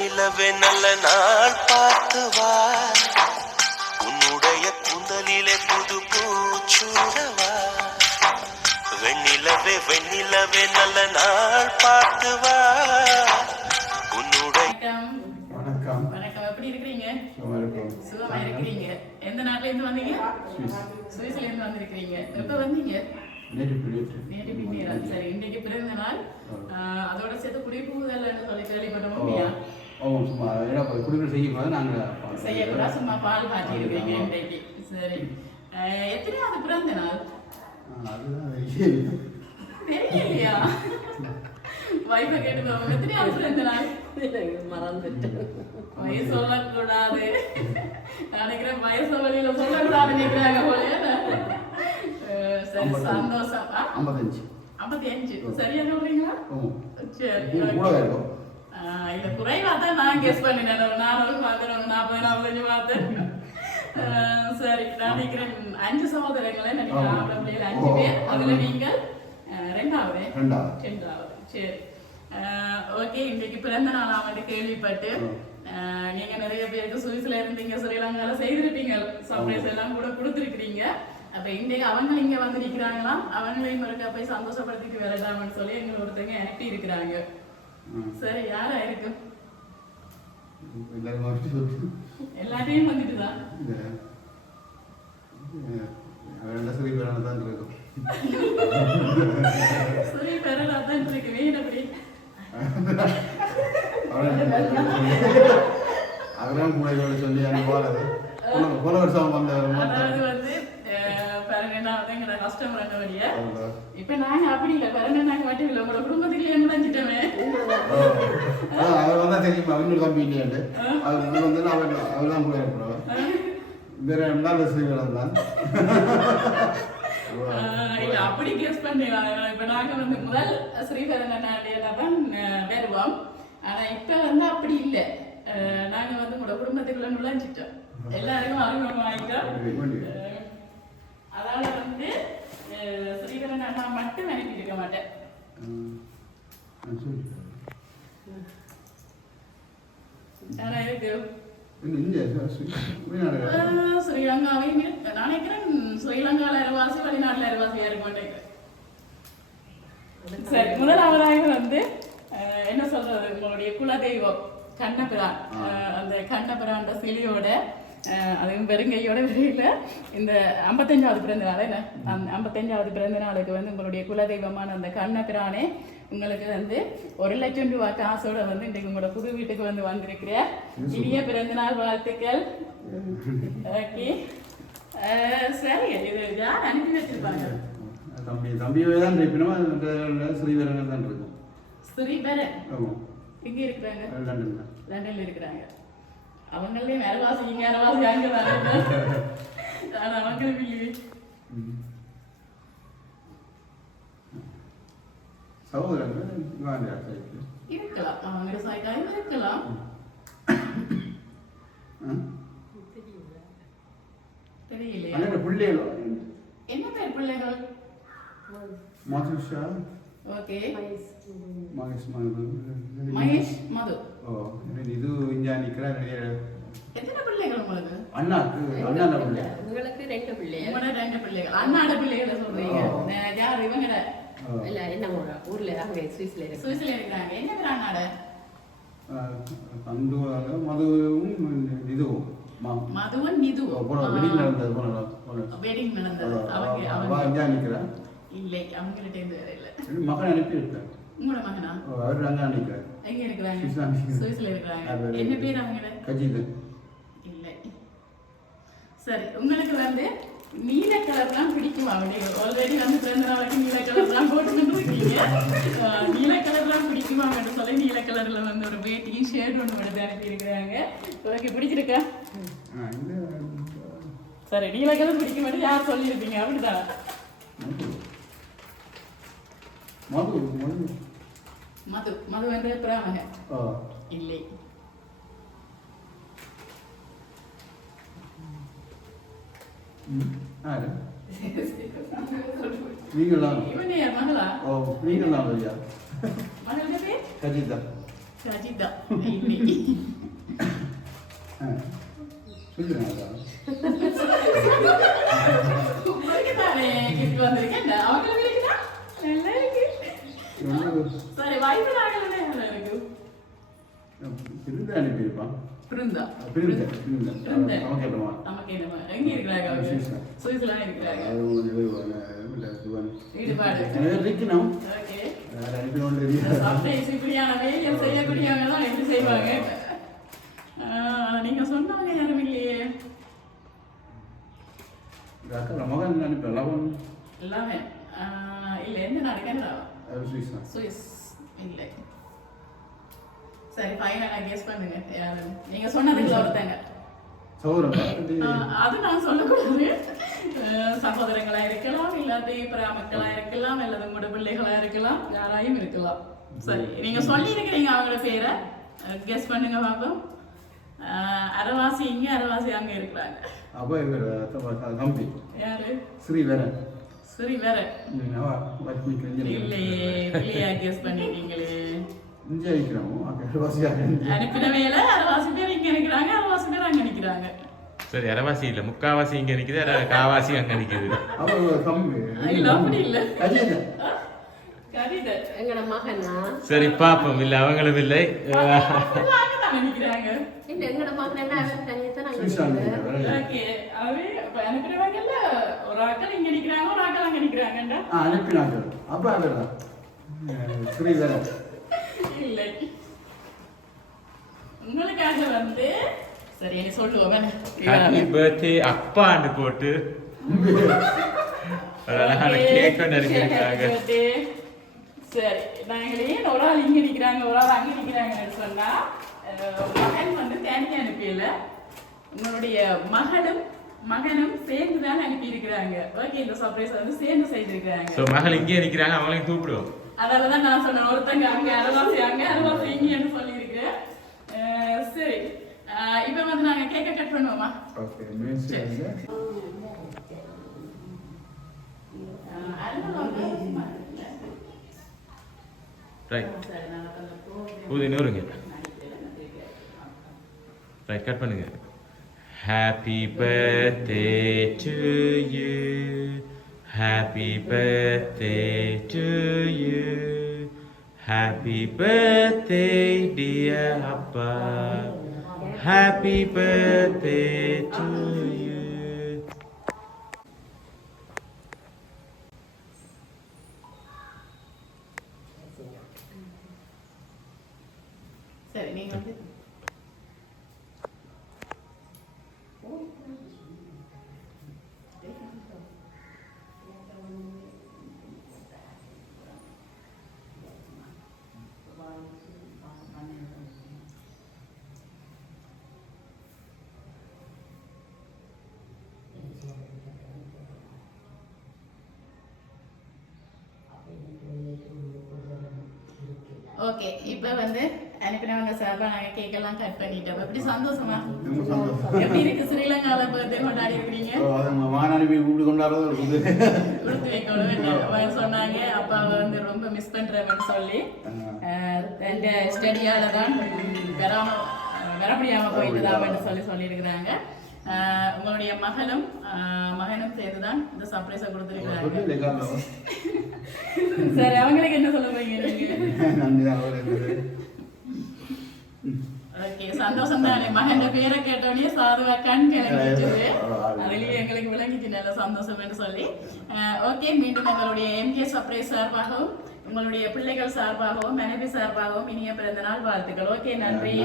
வெண்ணிலவே நல்ல நாள் பார்த்து வா, உன்னுடைய கூந்தலிலே புது பூச்சூடவா. வெண்ணிலவே வெண்ணிலவே நல்ல நாள் பார்த்து வா, உன்னுடைய. வணக்கம். வணக்கம். எப்படி இருக்கிறீங்க? சுகமா இருக்கிறீங்க. எந்த நாட்டுல இருந்து வந்தீங்க? சுவிஸ்ல இருந்து வந்திருக்கிறீங்க. எப்ப வந்தீங்க? நேற்று. சரி, இன்னைக்கு பிறந்த நாள். அதோட சேர்த்து குடிபுகுதல்னு சொல்லி கேள்விப்பட்டோம். செய்யக்கூடாது, சும்மா பால் காட்டி இருக்கீங்க இன்னைக்கு. சரி, எத்தனையாவது பிறந்த நாள் தெரியலையா? வைஃபை கேட்டுக்கோங்க. எத்தனையாவது பிறந்த நாள்? வயசு சொல்லக்கூடாது நினைக்கிறேன். வயசு வழியில சொல்லக்கூடாது நினைக்கிறாங்க போல. சரி, சந்தோஷம். 55 சரியா சொல்றீங்களா? சரி, இது குறைவா தான் நான் கெஸ் பண்ணினேன். 40 பார்த்தேன், 40 45 பார்த்தேன். சரி, நான் நினைக்கிறேன் 5 சகோதரங்களே நினைக்கிறேன். 5 பேர். அதுல நீங்கள் ரெண்டாவது. சரி, ஓகே. இன்னைக்கு பிறந்த நாள் அவன் கேள்விப்பட்டு நீங்க நிறைய பேருக்கு சுவிஸ்ல இருந்தீங்க, ஸ்ரீலங்கால செய்திருப்பீங்க, சர்ப்ரைஸ் எல்லாம் கூட கொடுத்துருக்கீங்க. அப்ப இன்றைக்கு அவங்க இங்க வந்து நிக்கிறாங்களாம். அவங்களையும் மறுக்க போய் சந்தோஷப்படுத்திட்டு வரலாம்னு சொல்லி எங்களை ஒருத்தங்க அனுப்பி இருக்கிறாங்க. சரி, யாரா இருக்கு? எல்லாத்தையும் வந்துட்டுதான். சரி, பெறலாதான் இருக்கு. வீடு அப்படி அதாவது வந்து கஸ்டமர் வழியா. இப்ப நாங்க அப்படி இல்ல, பிறகு நாங்க மட்டும் இல்ல, உங்களோட குடும்பத்துக்குள்ள நுழைஞ்சிட்டோமே. அப்படி கெஸ் பண்ணுவாங்க. இப்ப நாங்க வந்து முதல் ஸ்ரீதரன் வருவோம். ஆனா இப்ப வந்து அப்படி இல்ல, நாங்க வந்து உங்களோட குடும்பத்துக்குள்ள நுழைஞ்சிட்டோம், எல்லாருக்கும் அறிமுகம் ஆகிட்டோம். அதனால வந்து ஸ்ரீதரன் அண்ணா மட்டும் அனுப்பி இருக்க மாட்டேன். ஸ்ரீலங்காவை நான் நினைக்கிறேன் ஸ்ரீலங்கால அரவாசி, வெளிநாட்டுல அரவாசியா இருக்க மாட்டேங்க. சரி, முதலாவதாக வந்து என்ன சொல்றது, உங்களுடைய குலதெய்வம் கண்ணபிரான். அந்த கண்ணபிரான் சிலையோட அதுவும் பெருங்கையோட வெளியில இந்த 55வது பிறந்த நாள். என்ன 55வது பிறந்த நாளுக்கு வந்து உங்களுடைய குலதெய்வமான அந்த கண்ணபிரானே உங்களுக்கு வந்து 1 லட்சம் ரூபாய் காசோட வந்து இன்றைக்கு உங்களோட புது வீட்டுக்கு வந்து வந்திருக்கிற. இனிய பிறந்த நாள் வாழ்த்துக்கள். ஓகே, சரி. இது யார் அனுப்பி வச்சிருப்பாங்க? ஸ்ரீதரன் எங்க இருக்கிறாங்க? லண்டன்ல இருக்கிறாங்க. அவங்களே அரைவாசி, இங்க அரைவாசி, அங்கதான். ஆனா அவங்களுக்கு இல்லையே. இருக்கலாம், அவங்க சைட்டாயும் இருக்கலாம். தெரியலையா? என்ன பேர் பிள்ளைகள்? ஓகே, மகேஷ், மது. இது இங்க நிக்கிற எத்தனை பிள்ளைகள் உங்களுக்கு? உங்களுக்கு 2 பிள்ளைகள். உங்களோட 2 பிள்ளைகள். அண்ணாட பிள்ளைகளை சொல்றீங்க. யார் இவங்கட? இல்ல, என்ன ஊர்ல அங்க சுவிஸ்ல இருக்கிறாங்க. என்ன பேர் அண்ணாட? மதுவும் நிதுவும். வெட்டிங் நடந்தது. அவங்க இல்லை, அவங்ககிட்ட இருந்து வேற இல்ல. மகன் அனுப்பி இருக்காங்க. உங்களோட மகனா? அவர் அங்க நிக்கிறார். எங்க இருக்கிறாங்க? சுவிஸ்ல இருக்கிறாங்க. என்ன பேர் அவங்களோட? கஜித். இல்லை. சரி, உங்களுக்கு வந்து நீல கலர்லாம் பிடிக்குமா? ஆல்ரெடி வந்து பிறந்த நாளைக்கு நீல கலர்லாம் போட்டுக்கிட்டு இருக்கீங்க. நீல கலர்லாம் பிடிக்குமான்னு சொல்லி நீல கலர்ல வந்து ஒரு வேட்டியும் ஷர்ட் ஒன்று எடுத்து அனுப்பி இருக்கிறாங்க. உங்களுக்கு பிடிச்சிருக்கா? சரி, நீல கலர் பிடிக்க மாட்டேன் யார் சொல்லியிருப்பீங்க? அப்படிதான். மது என்ற பிராமக இல்லை. நீங்களா? இவனே மகளா? நீங்களா? ஐயா மகளோட பேர் கஜிதா. கஜிதா இன்னைக்கு சொல்லுங்க அதான். உங்களுக்கு தானே கிஃப்ட் வந்திருக்கேன் அவங்களுக்கு இருக்குதா நல்லா இருக்கு சரி வாய்ப்பு நாங்களே நல்லா இருக்கு பிரிந்து அனுப்பியிருப்பான். பிருந்தா பிரிந்து பிருந்தா. அவன் கேட்டுவான். நமக்கு என்ன எங்க இருக்கிறாங்க அவங்க சுவிஸ்ல இருக்கிறாங்க அது ஒன்று எழுதுவாங்க இல்லை இதுவாங்க ஈடுபாடு இருக்கணும். ஓகே வேறு அனுப்பினோன்னு தெரியாது. சப்டைஸ் இப்படியான வேலைகள் செய்யக்கூடியவங்க தான் எப்படி செய்வாங்க நீங்க சொன்னவங்க யாரும் இல்லையே அக்கா மகன் அனுப்பி லவன் எல்லாமே இல்ல எந்த நாடு கனடா சுவிஸ் தான். சுவிஸ் இல்லை சரி ஃபைனலா கெஸ் பண்ணுங்க யாரு நீங்க சொன்னதுக்குள்ள ஒருத்தங்க சௌரம் அது நான் சொல்லக்கூடாது சகோதரங்களா இருக்கலாம் இல்லாட்டி பிராமக்களா இருக்கலாம் அல்லது உங்களோட பிள்ளைகளா இருக்கலாம் யாராயும் இருக்கலாம் சரி நீங்க சொல்லி இருக்கிறீங்க அவங்களோட பேரை கெஸ் பண்ணுங்க பாப்போம் அரவாசி இங்க அரவாசி அங்க இருக்கிறாங்க அப்போ இவர் தம்பி யாரு ஸ்ரீ வேற சரி வேற இல்லையே இல்லையா கெஸ் பண்ணிட்டீங்களே இங்கே அடிக்கிறோம் அக்கவாசியாக அனுப்பின வேலை அரவாசி பேர் இங்க நிக்கிறாங்க அரவாசி பேர் அங்க நிக்கிறாங்க சரி அரவாசி இல்ல முக்காவாசி இங்க நிக்குது காவாசி அங்க நிக்குது அவர் தம்பி இல்ல அப்படி இல்ல கஜிதா கவிதை எங்கட மகனா சரி பாப்போம் இல்ல அவங்களும் இல்லை அங்கதான் நிக்கிறாங்க இல்ல எங்கட மகன் என்ன அவர் தனியத்தான் சுவிஸ்லாந்து நாங்க ஓகே அவே அனுப்பினவங்கல்ல ஒரு ஆட்கள் இங்க நிக்கிறாங்க ஒரு ஆட்கள் அங்க நிக்கிறாங்கடா அனுப்பினாங்க அப்போ அவர் தான் ஸ்ரீ வேற இல்லை உங்களுக்காக வந்து சரி என்ன சொல்லுவோம் ஹாப்பி பர்த்டே அப்பான்னு போட்டு ஒரு அழகான கேக் ஒன்று அனுப்பியிருக்காங்க சரி நாங்களே ஒரு ஆள் இங்க நிக்கிறாங்க ஒரு ஆள் அங்க நிக்கிறாங்கன்னு சொன்னா மகன் வந்து தனி அனுப்பியல உங்களுடைய மகனும் சேர்ந்து தான் அனுப்பி இருக்கிறாங்க ஓகே இந்த சர்ப்ரைஸ் வந்து சேர்ந்து செய்திருக்காங்க ஸோ மகள் இங்கே நிற்கிறாங்க அவங்களையும் கூப்பிடுவோம் அதனாலதான் நான் சொன்னேன் ஒருத்தங்க அங்க அரவாசி இங்கன்னு சொல்லியிருக்கிறேன் சரி இப்ப வந்து நாங்க கேக்க கட் பண்ணுவோமா ஓகே மேட்ச் ரைட் ஊதி நூறுங்க ரைட் கட் பண்ணுங்க happy birthday to you happy birthday to you happy birthday dear அப்பா ஹாப்பி பர்த்டே டு யூ சரி நீங்க வந்து ஓகே இப்போ வந்து அனுப்பினவங்க சார்பா நாங்க கேக் எல்லாம் கட் பண்ணிட்டோம் எப்படி சந்தோஷமா எப்படி இருக்கு ஸ்ரீலங்கால பர்த்டே கொண்டாடி இருக்கீங்க மாநாடு கூப்பிட்டு கொண்டாடுறது கொடுத்து வைக்கணும் சொன்னாங்க அப்பா வந்து ரொம்ப மிஸ் பண்றேன்னு சொல்லி எந்த ஸ்டடியால தான் வர முடியாம போயிட்டுதான்னு சொல்லியிருக்கிறாங்க உங்களுடைய மகனும் சேர்ந்துதான் இந்த சர்ப்ரைஸை கொடுத்துருக்காங்க சரி அவங்களுக்கு என்ன சொல்ல போறீங்க நீங்க ஓகே சந்தோஷம் தானே மகன் பேரை கேட்டோடனே சாதுவா கண் கிளம்பிச்சு அதுலயே எங்களுக்கு விளங்கிச்சு நல்ல சந்தோஷம்னு சொல்லி ஓகே மீண்டும் எங்களுடைய எம்கே சர்ப்ரைஸ் சார்பாகவும் உங்களுடைய பிள்ளைகள் சார்பாகவும் மனைவி சார்பாகவும் இனிய பிறந்த நாள் வாழ்த்துக்கள் ஓகே நன்றி